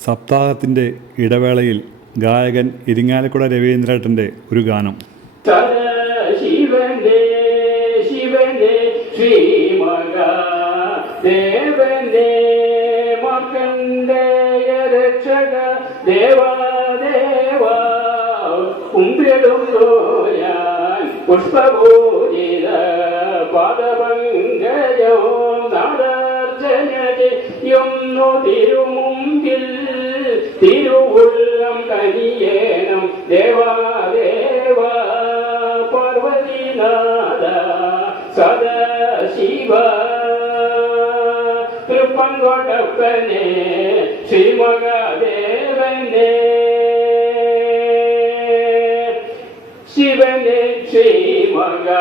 സപ്താഹത്തിൻ്റെ ഇടവേളയിൽ ഗായകൻ ഇരിങ്ങാലക്കുട രവീന്ദ്രേട്ടൻ്റെ ഒരു ഗാനം. ശിവന്റെ ശിവന്റെ ശ്രീമഹാദേവന്റെ മകന്ദയ രക്ഷക ദേവാദേവ കുമ്പിടുന്നു ഞാൻ പുഷ്പപൂജിത പാദപങ്കജോ നാദർജനയൊന്നു തിരുമുമ്പിൽ തിരുവുള്ളം കനിയേണം ദേവാദേവ പാർവതിനാഥ സദാശിവ തൃപ്പൻകൊടപ്പനെ ശ്രീമഹാദേവനെ ശിവനെ ശ്രീമഹാദേവനെ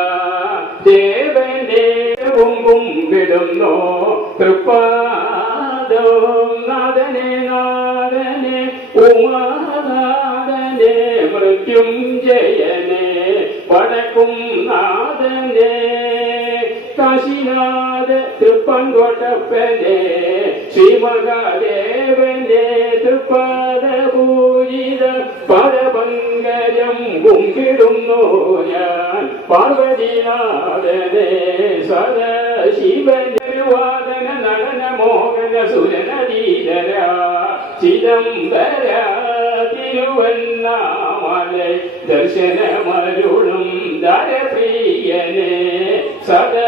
കുമ്പിടുന്നു തൃപ്പാദം നാഥനെ നാഥനെ ഉമാനാഥനെ മൃത്യുഞ്ജയനെ വടക്കും നാഥനെ കാശിനാഥ തൃപ്പൻകൊടപ്പനെ ശ്രീമഹാദേവനെ തൃപ്പാദപൂജിത പരപങ്കജം കുമ്പിടുന്നു ഞാൻ പാർവതിനാഥനെ സദാശിവന്റെ വാദന നടന മോഹന സുരനദീധര ചിദംബര തിരുവണ്ണാമലൈ ദർശനമരുളും ദരപ്രിയനെ സദാ